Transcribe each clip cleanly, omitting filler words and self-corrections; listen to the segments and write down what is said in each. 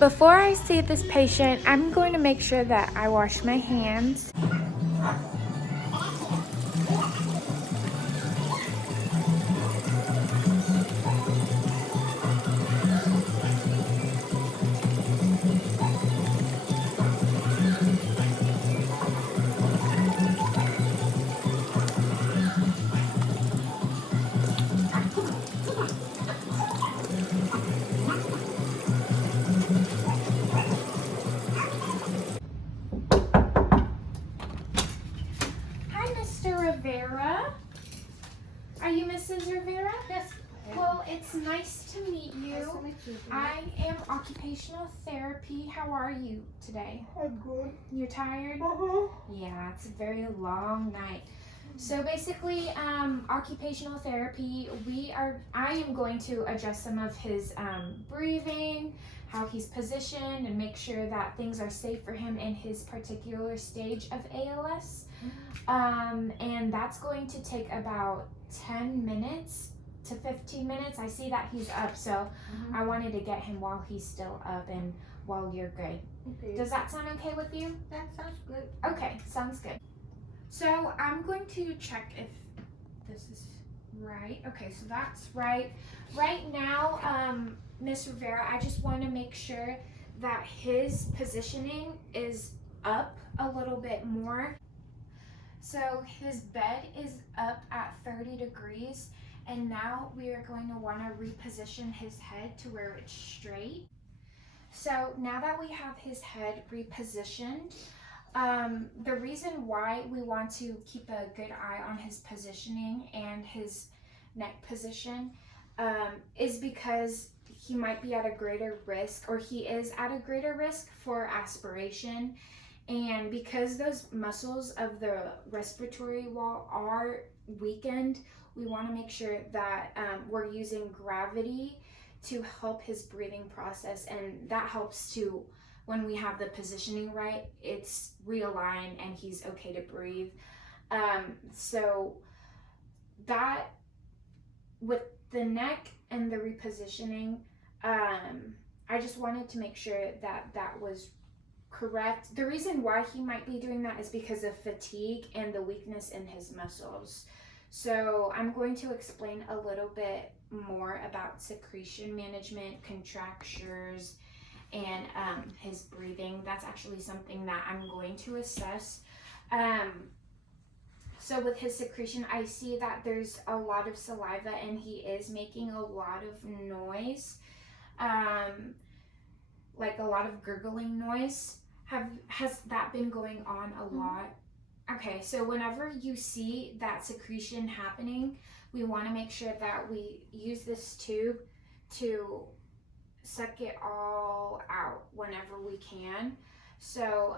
Before I see this patient, I'm going to make sure that I wash my hands. Hi, Mr. Rivera. Are you Mrs. Rivera? Yes. Well, it's nice to meet you. Nice to meet you. I am occupational therapy. How are you today? I'm good. You're tired? Yeah, it's a very long night. So basically, occupational therapy, I am going to adjust some of his breathing, how he's positioned, and make sure that things are safe for him in his particular stage of ALS. And that's going to take about 10 minutes to 15 minutes. I see that he's up, so I wanted to get him while he's still up and while you're good. Okay. Does that sound okay with you? That sounds good. Okay, sounds good. So I'm going to check if this is right. Okay, so that's right. Right now, Ms. Rivera, I just want to make sure that his positioning is up a little bit more. So his bed is up at 30 degrees, and now we are going to want to reposition his head to where it's straight. So now that we have his head repositioned, the reason why we want to keep a good eye on his positioning and his neck position is because he might be at a greater risk, or he is at a greater risk for aspiration. And because those muscles of the respiratory wall are weakened, we want to make sure that we're using gravity to help his breathing process, and that helps to, when we have the positioning right, it's realigned and he's okay to breathe. So that, with the neck and the repositioning, I just wanted to make sure that that was correct. The reason why he might be doing that is because of fatigue and the weakness in his muscles. So I'm going to explain a little bit more about secretion management, contractures, and his breathing. That's actually something that I'm going to assess. So with his secretion, I see that there's a lot of saliva and he is making a lot of noise, like a lot of gurgling noise. Has that been going on a lot? Okay, so whenever you see that secretion happening, we want to make sure that we use this tube to suck it all out whenever we can. So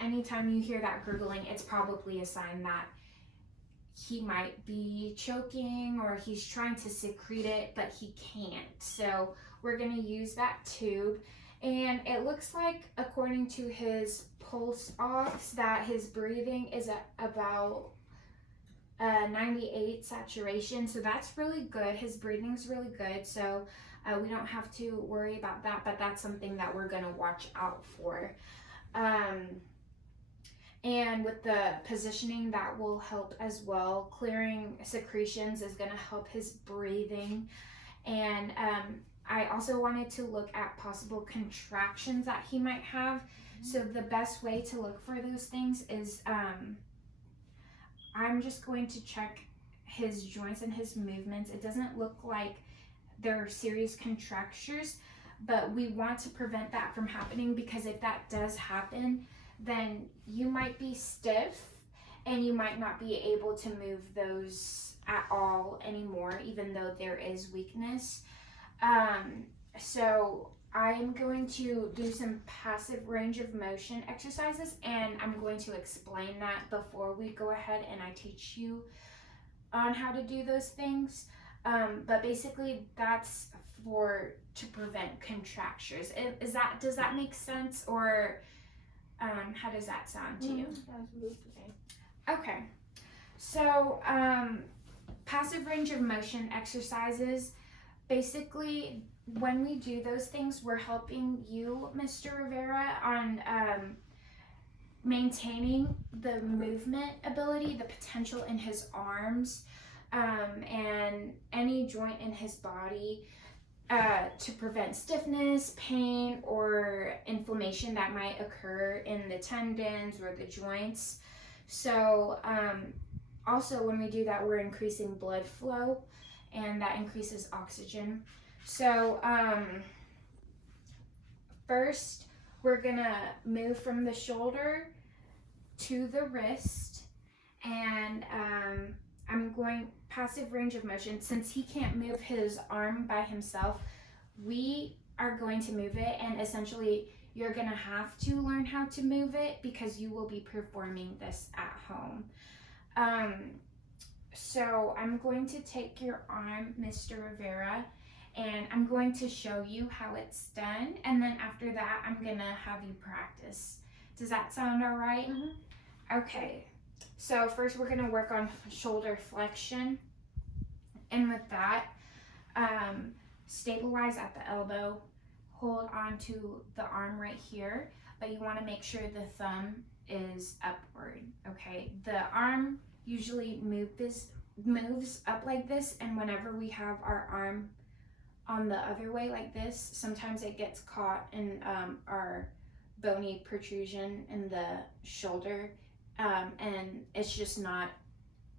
anytime you hear that gurgling, it's probably a sign that he might be choking or he's trying to secrete it, but he can't. So we're going to use that tube. And it looks like, according to his pulse ox, that his breathing is at about 98 saturation. So that's really good. His breathing's really good. So we don't have to worry about that, but that's something that we're going to watch out for. And with the positioning, that will help as well. Clearing secretions is going to help his breathing. And I also wanted to look at possible contractions that he might have. So the best way to look for those things is I'm just going to check his joints and his movements. It doesn't look like there are serious contractures, but we want to prevent that from happening, because if that does happen, then you might be stiff and you might not be able to move those at all anymore, even though there is weakness. So I'm going to do some passive range of motion exercises, and I'm going to explain that before we go ahead and I teach you on how to do those things. But basically that's to prevent contractures. Does that make sense, or how does that sound to you? Okay. So passive range of motion exercises, basically when we do those things, we're helping you, Mr. Rivera, on maintaining the movement ability, the potential in his arms, and any joint in his body, to prevent stiffness, pain, or inflammation that might occur in the tendons or the joints. So also when we do that, we're increasing blood flow, and that increases oxygen. So first, we're gonna move from the shoulder to the wrist, and I'm going passive range of motion. Since he can't move his arm by himself, we are going to move it, and essentially you're gonna have to learn how to move it because you will be performing this at home. So I'm going to take your arm, Mr. Rivera, and I'm going to show you how it's done, and then after that I'm gonna have you practice. Does that sound all right? Mm-hmm. Okay, so first we're gonna work on shoulder flexion, and with that, stabilize at the elbow, hold on to the arm right here, but you want to make sure the thumb is upward. Okay, the arm usually moves up like this, and whenever we have our arm on the other way like this, sometimes it gets caught in our bony protrusion in the shoulder, and it's just not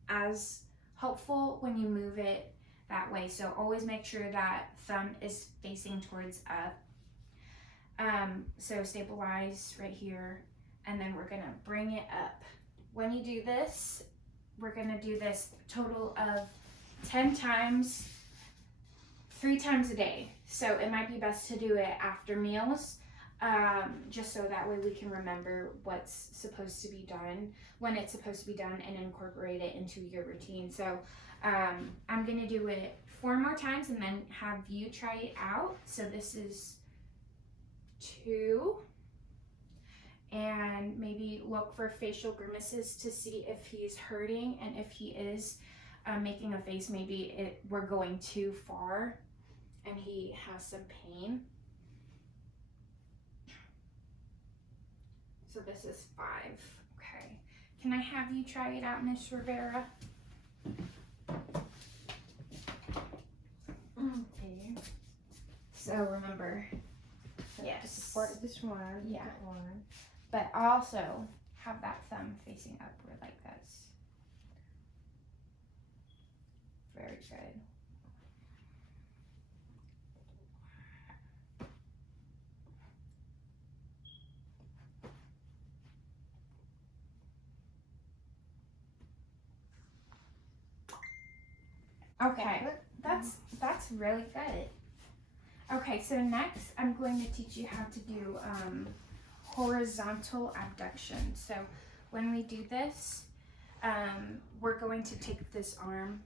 as helpful when you move it that way. So always make sure that thumb is facing towards up. So stabilize right here, and then we're gonna bring it up. When you do this, we're gonna do this total of 10 times, 3 times a day. So it might be best to do it after meals, just so that way we can remember what's supposed to be done, when it's supposed to be done, and incorporate it into your routine. So I'm gonna do it 4 more times and then have you try it out. So this is 2, and maybe look for facial grimaces to see if he's hurting, and if he is making a face, maybe we're going too far and he has some pain. So this is 5. Okay, can I have you try it out, Miss Rivera? Okay. So remember, yes, Support this one. Yeah. That one. but also have that thumb facing upward like this. Very good. Okay, that's really good. Okay, so next I'm going to teach you how to do horizontal abduction. So when we do this, we're going to take this arm,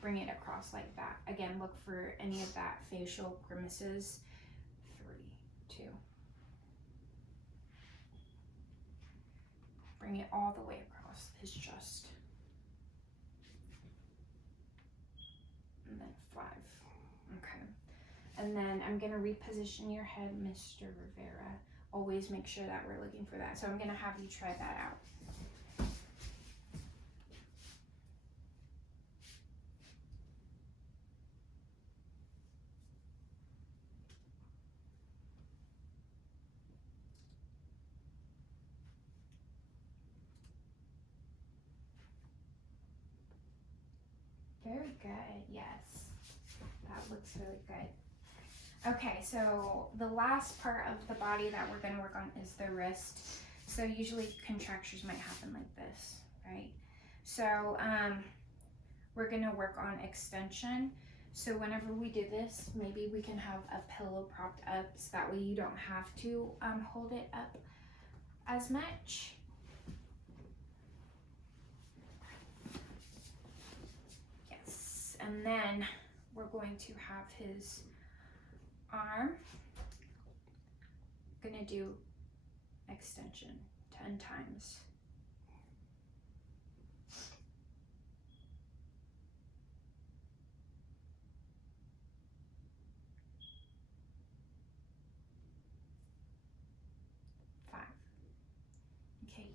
bring it across like that. Again, look for any of that facial grimaces. 3, 2. Bring it all the way across his chest. And then 5. Okay. And then I'm gonna reposition your head, Mr. Rivera. Always make sure that we're looking for that. So I'm gonna have you try that out. Very good, yes. That looks really good. Okay, so the last part of the body that we're gonna work on is the wrist. So usually contractures might happen like this, right? So we're gonna work on extension. So whenever we do this, maybe we can have a pillow propped up so that way you don't have to hold it up as much. Yes, and then we're going to have his arm. Gonna do extension 10 times. Okay.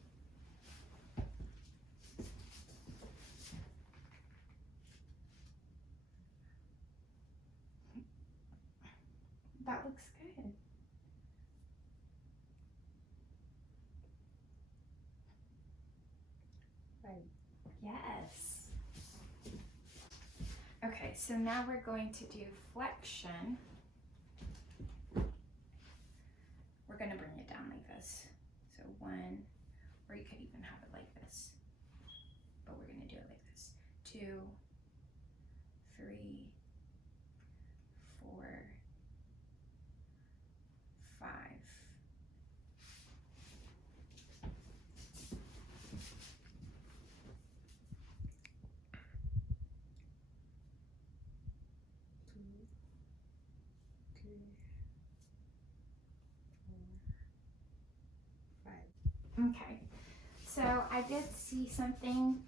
That looks good. Right. Yes. Okay, so now we're going to do flexion. We're going to bring it down like this. So 1, or you could even have it like this. But we're going to do it like this. 2, 3, 4, 5. Okay, so I did see something,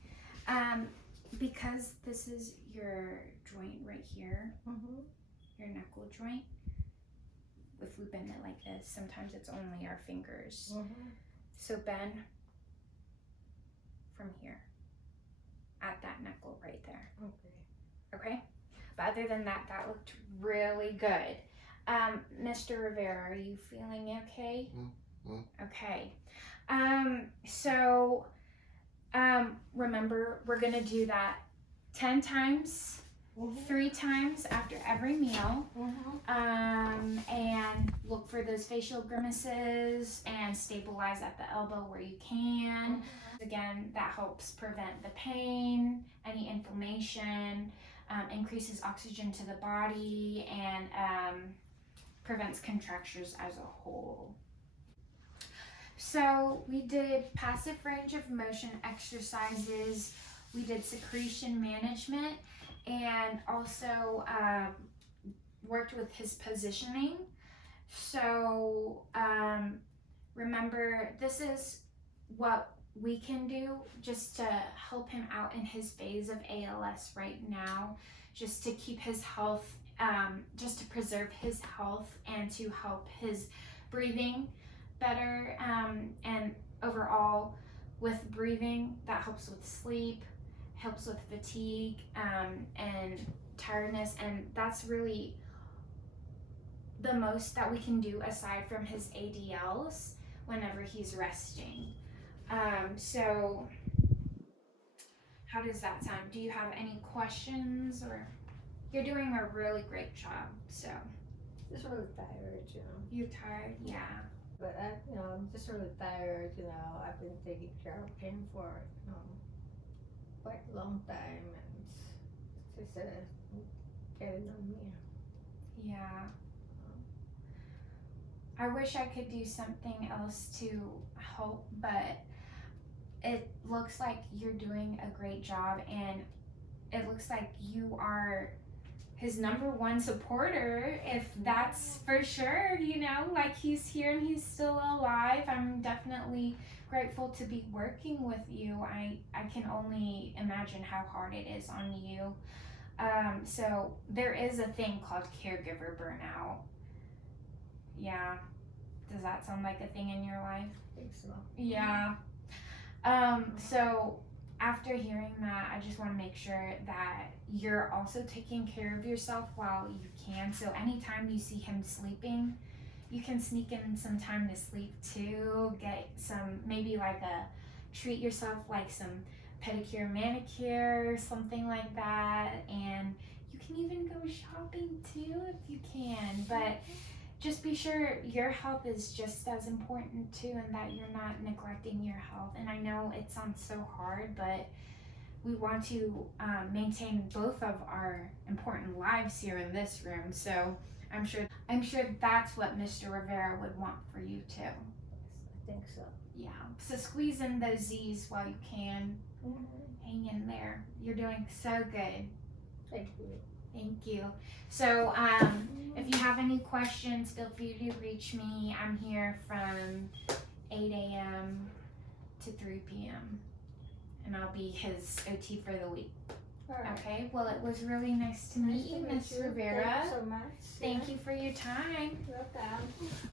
because this is your joint right here, your knuckle joint. If we bend it like this, sometimes it's only our fingers. So bend from here, at that knuckle right there. Okay? But other than that, that looked really good. Mr. Rivera, are you feeling okay? Okay. So remember, we're gonna do that 10 times, 3 times after every meal, and look for those facial grimaces and stabilize at the elbow where you can. Again, that helps prevent the pain, any inflammation, increases oxygen to the body, and prevents contractures as a whole. So we did passive range of motion exercises, we did secretion management, and also worked with his positioning. So remember, this is what we can do just to help him out in his phase of ALS right now, just to keep his health, just to preserve his health and to help his breathing better, and overall with breathing, that helps with sleep, helps with fatigue, and tiredness, and that's really the most that we can do aside from his ADLs whenever he's resting. So how does that sound? Do you have any questions? Or you're doing a really great job. So Just really tired, you're tired? Yeah. But I'm just really tired, I've been taking care of him for, quite a long time, and it's just getting on me. Yeah. I wish I could do something else to help, but it looks like you're doing a great job, and it looks like you are his #1 supporter, if that's for sure, like he's here and he's still alive. I'm definitely grateful to be working with you. I can only imagine how hard it is on you. So there is a thing called caregiver burnout. Yeah. Does that sound like a thing in your life? I think so. Yeah. So after hearing that, I just want to make sure that you're also taking care of yourself while you can. So anytime you see him sleeping, you can sneak in some time to sleep too. Get some, maybe treat yourself like some pedicure, manicure, something like that. And you can even go shopping too if you can. But just be sure your health is just as important too, and that you're not neglecting your health. And I know it sounds so hard, but we want to maintain both of our important lives here in this room. So I'm sure that's what Mr. Rivera would want for you too. Yes, I think so. Yeah. So squeeze in those Z's while you can. Hang in there. You're doing so good. Thank you. Thank you. So if you have any questions, feel free to reach me. I'm here from 8 a.m. to 3 p.m. and I'll be his OT for the week. All right. Okay, well, it was really nice to meet you, Miss Rivera. Thank you so much. Thank you for your time. Welcome.